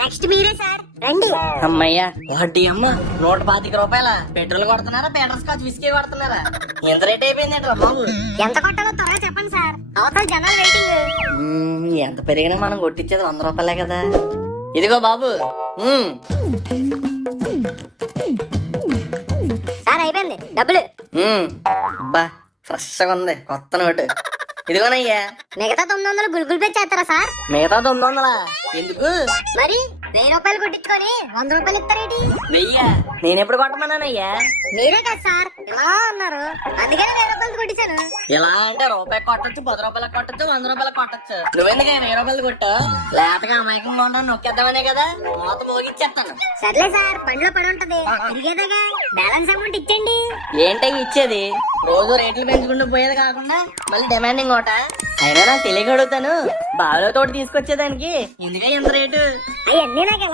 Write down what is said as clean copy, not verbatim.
Next మీరే sir, రండి. అమ్మయ్యా వడ్డీ అమ్మ 125 రూపాయల పెట్రోల్ కొడుతున్నారా బేటర్ స్కాచ్ విస్కీ కొడుతున్నారా? ఎంత రేట్ అయిపోయిందేంట్రా బాబు? ఎంత కొట్టాలో త్వరగా చెప్పండి సార్, అవతల జనాలు వెయిటింగ్. ఎంత పెరిగినా మనం కొట్టించేది 100 రూపాయలే కదా. ఇదిగో బాబు. సార్ అయిపోయింది డబ్బులు. అబ్బా ఫ్రెష్ గా ఉంది కొత్త నోటు. ఇదిగోనయ్యా. మిగతా 900 గుల్గుల్ పే చేస్తారా సార్? మిగతా 900 ఎందుకు? మరి 1000 రూపాయలు కొట్టించుకొని 100 రూపాయలు ఇస్తారేటి? 1000 నేనెప్పుడు కొట్టమన్నానయ్యా? మీరే కదా సార్ ఇలా అన్నారు, అందుకని 1000 రూపాయలు కొట్టించాను. ఇలా అంటే రూపాయి కొట్టచ్చు, 10 రూపాయలకు కొట్టచ్చు, 100 రూపాయలకు కొట్టచ్చు. నువ్వెందుకే 1000 రూపాయలు కొట్టు? లేతగా అమాయకంగా ఉండడం నొక్కేద్దామనే కదా, మూత మోగిచ్చేస్తాను. సర్లే సార్, బండిలో పడి ఉంటది తిరిగేదాగా, బ్యాలెన్స్ అమౌంట్ ఇచ్చేయండి. ఏంటో ఇచ్చేది? రోజు రేట్లు పెంచుకుంటూ పోయేది కాకుండా మళ్ళీ డిమాండింగ్ ఒకట. అయినా నాకు తెలియక అడుగుతాను, బావిలో తోటి తీసుకొచ్చేదానికి ఎందుకే ఎంత రేటు? అవన్నీ నాకు